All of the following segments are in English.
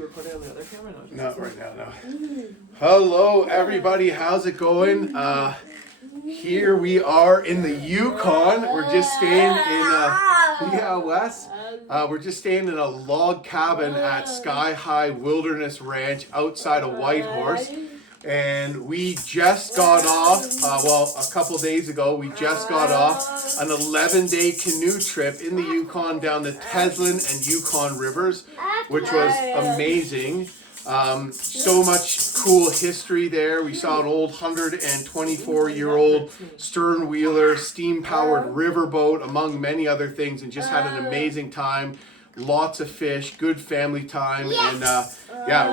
recording on the other camera? No, not right now, no. Hello, everybody. How's it going? Here we are in the Yukon. We're just staying in, Wes. We're just staying in a log cabin at Sky High Wilderness Ranch outside of Whitehorse. And we just got off, a couple days ago, we just got off an 11-day canoe trip in the Yukon down the Teslin and Yukon rivers, which was amazing. So much cool history there. We saw an old 124-year-old stern-wheeler, steam-powered riverboat, among many other things, and just had an amazing time. Lots of fish, good family time, and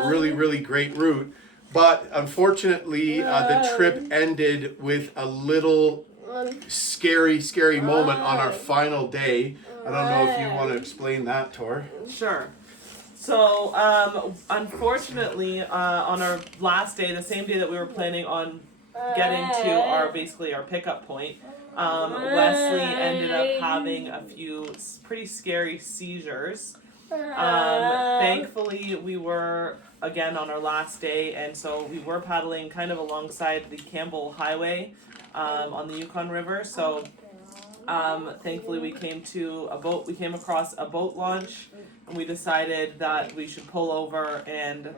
really, really great route. But unfortunately, the trip ended with a little scary moment on our final day. I don't know if you want to explain that, Tor. Sure. So, unfortunately, on our last day, the same day that we were planning on getting to our pickup point, Wesley ended up having a few pretty scary seizures. Thankfully, we were again on our last day, and so we were paddling kind of alongside the Campbell Highway on the Yukon River. So thankfully we came across a boat launch, and we decided that we should pull over and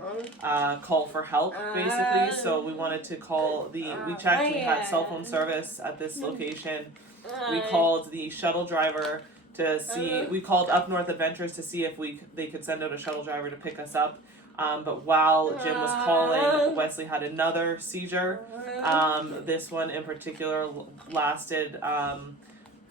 call for help, basically. So we wanted to call we checked, we had cell phone service at this location. We called the shuttle driver to see, we called Up North Adventures to see if they could send out a shuttle driver to pick us up. But while Jim was calling, Wesley had another seizure. This one in particular lasted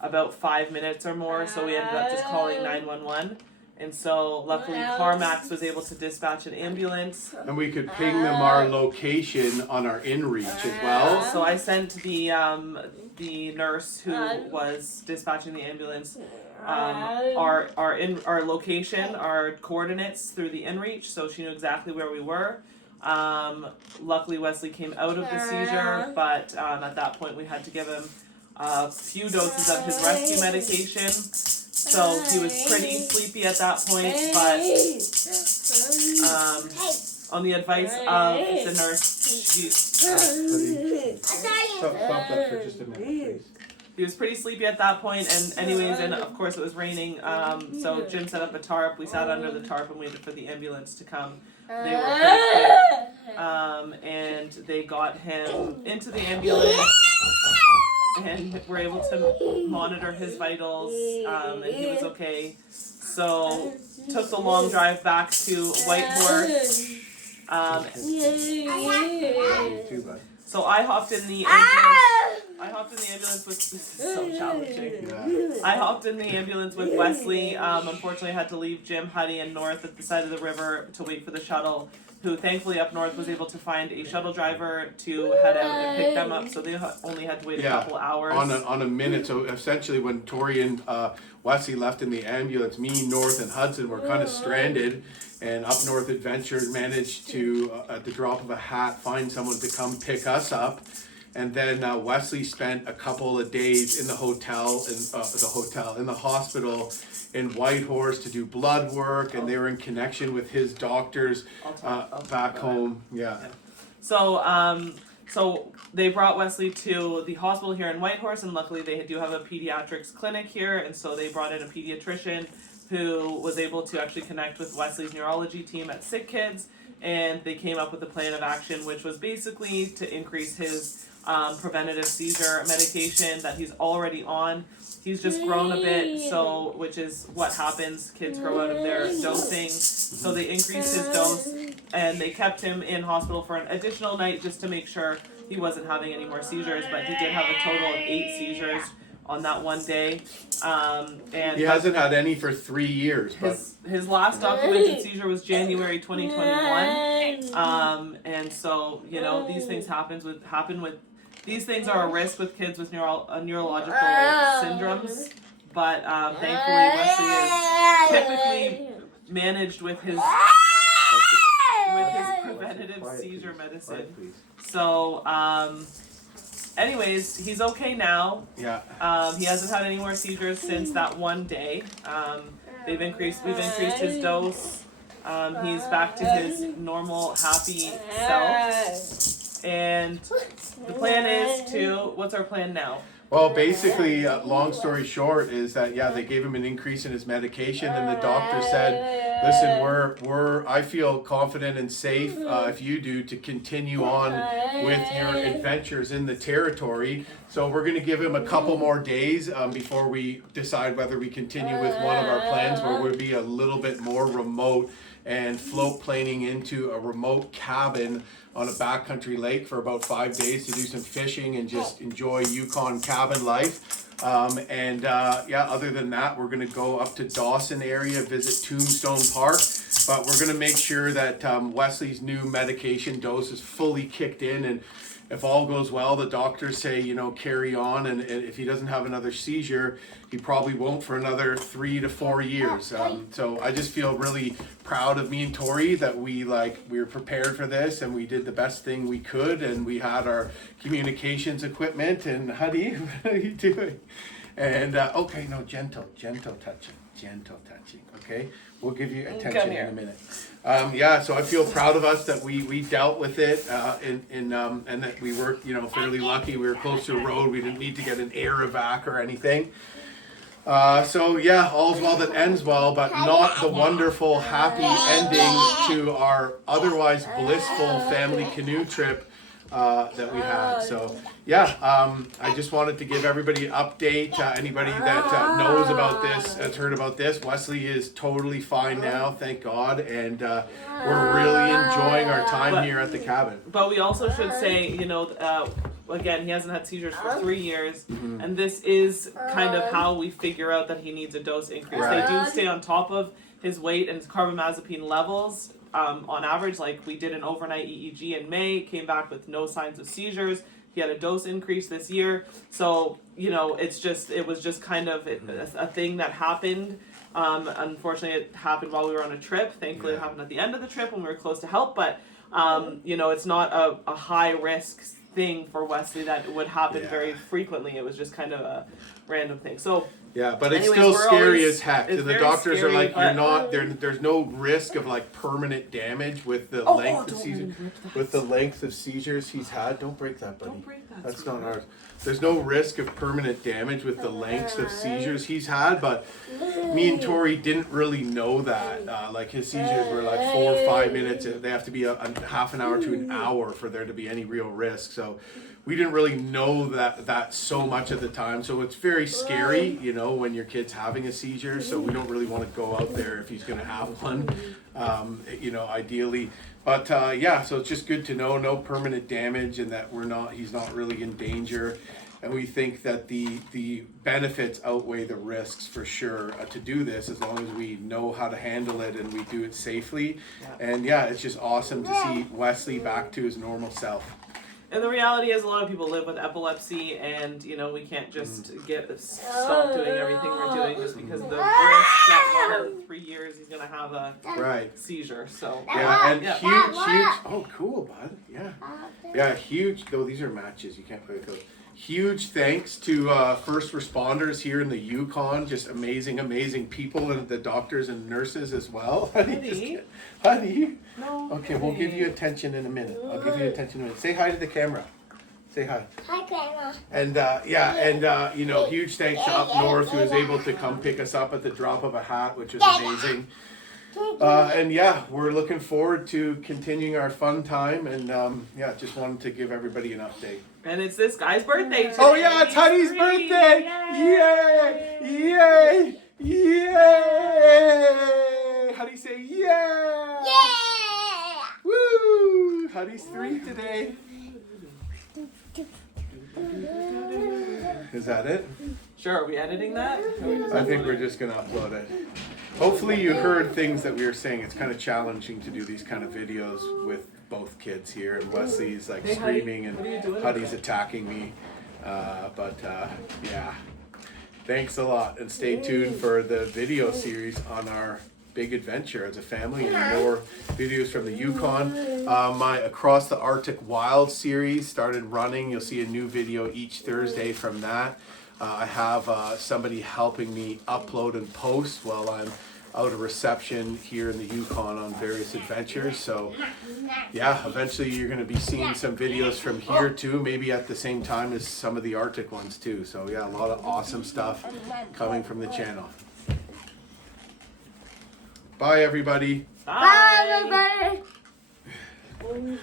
about 5 minutes or more, so we ended up just calling 911. And so luckily CarMax was able to dispatch an ambulance. And we could ping them our location on our inReach as well. So I sent the nurse who was dispatching the ambulance our location, our coordinates through the inReach, so she knew exactly where we were. Luckily Wesley came out of the seizure, but at that point we had to give him a few doses of his rescue medication. So he was pretty sleepy at that point, but on the advice of the nurse, Stop that for just a minute, please. He was pretty sleepy at that point, and of course it was raining, so Jim set up a tarp. We sat under the tarp and waited for the ambulance to come. They were pretty quick, and they got him into the ambulance, and were able to monitor his vitals, and he was okay. So took the long drive back to Whitehorse. So I hopped in the ambulance with, this is so challenging. Yeah. I hopped in the ambulance with Wesley. Unfortunately I had to leave Jim, Huddy, and North at the side of the river to wait for the shuttle, who thankfully up north was able to find a shuttle driver to head out and pick them up, so they only had to wait a couple hours. On a minute, so essentially when Tori and Wesley left in the ambulance, me, North, and Hudson were kind of stranded, and Up North Adventures managed to, at the drop of a hat, find someone to come pick us up. And then Wesley spent a couple of days in the hospital in Whitehorse to do blood work, and they were in connection with his doctors back home. Yeah. So they brought Wesley to the hospital here in Whitehorse, and luckily they do have a pediatrics clinic here, and so they brought in a pediatrician who was able to actually connect with Wesley's neurology team at Sick Kids, and they came up with a plan of action, which was basically to increase his preventative seizure medication that he's already on. He's just grown a bit, so which is what happens. Kids grow out of their dosing, so they increased his dose, and they kept him in hospital for an additional night just to make sure he wasn't having any more seizures. But he did have a total of 8 seizures on that one day, and he hasn't had any for 3 years. But his last documented seizure was January 2021, and so these things happen with. These things are a risk with kids with neurological syndromes, but thankfully Wesley is typically managed with his preventative seizure medicine. So, anyways, he's okay now. Yeah. He hasn't had any more seizures since that one day. We've increased his dose. He's back to his normal, happy self. And the plan is to, what's our plan now? Well, basically, long story short is that, yeah, they gave him an increase in his medication, and the doctor said, listen, I feel confident and safe, if you do, to continue on with your adventures in the territory. So we're going to give him a couple more days before we decide whether we continue with one of our plans where we'll be a little bit more remote and float planing into a remote cabin on a backcountry lake for about 5 days to do some fishing and just enjoy Yukon cabin life. Other than that, we're going to go up to Dawson area, visit Tombstone Park, but we're going to make sure that Wesley's new medication dose is fully kicked in, and if all goes well, the doctors say, carry on, and if he doesn't have another seizure, he probably won't for another 3 to 4 years. So I just feel really proud of me and Tori that we were prepared for this, and we did the best thing we could, and we had our communications equipment. And honey, what are you doing? And okay, no, gentle touching. Okay, we'll give you attention in a minute. So I feel proud of us that we dealt with it, and that we were, fairly lucky. We were close to a road. We didn't need to get an air evac or anything. All's well that ends well, but not the wonderful, happy ending to our otherwise blissful family canoe trip that we had. So I just wanted to give everybody an update. Anybody that knows about this, has heard about this, Wesley is totally fine now, thank God, and we're really enjoying our time here at the cabin. But we also should say, again, he hasn't had seizures for 3 years, and this is kind of how we figure out that he needs a dose increase. Right. They do stay on top of his weight and his carbamazepine levels. On average, like we did an overnight EEG in May, came back with no signs of seizures. He had a dose increase this year. So, it was just kind of a thing that happened. Unfortunately, it happened while we were on a trip. Thankfully, it happened at the end of the trip when we were close to help. But, it's not a high risk thing for Wesley that would happen very frequently. It was just kind of a random thing. So, yeah, but it's anyways, still scary as heck. And the doctors scary, are like, you're not there's no risk of permanent damage with the length of seizures. With the length of seizures he's had. Don't break that, buddy. Don't break that. That's not ours. There's no risk of permanent damage with the lengths of seizures he's had, but me and Tori didn't really know that. His seizures were 4 or 5 minutes. They have to be a half an hour to an hour for there to be any real risk. So we didn't really know that so much at the time. So it's very scary, when your kid's having a seizure. So we don't really want to go out there if he's going to have one, ideally. But so it's just good to know no permanent damage, and that he's not really in danger. And we think that the benefits outweigh the risks for sure to do this, as long as we know how to handle it and we do it safely. And it's just awesome to see Wesley back to his normal self. And the reality is, a lot of people live with epilepsy, and we can't just stop doing everything we're doing just because of the risk that 1 in 3 years he's gonna have a seizure. So huge. Oh, cool, bud. Yeah, huge. Oh, these are matches. You can't play with those. Huge thanks to first responders here in the Yukon. Just amazing people, and the doctors and nurses as well. Honey. No. Okay, we'll give you attention in a minute. I'll give you attention in a minute. Say hi to the camera. Say hi. Hi, camera. And huge thanks to Up North, who was able to come pick us up at the drop of a hat, which was amazing. We're looking forward to continuing our fun time, and just wanted to give everybody an update. And it's this guy's birthday today. Oh yeah, it's Honey's birthday! Yay! Honey, say yeah! Yeah! Woo! Honey's 3 today. Is that it? Sure, are we editing that? I think we're just going to upload it. Hopefully you heard things that we were saying. It's kind of challenging to do these kind of videos with both kids here, and Wesley's screaming, and Huddy's attacking me. Thanks a lot, and stay tuned for the video series on our big adventure as a family, and more videos from the Yukon. My Across the Arctic Wild series started running. You'll see a new video each Thursday from that. I have somebody helping me upload and post while I'm out a reception here in the Yukon on various adventures. So yeah, eventually you're going to be seeing some videos from here too, maybe at the same time as some of the Arctic ones too. So yeah, a lot of awesome stuff coming from the channel. Bye everybody. Bye. Bye.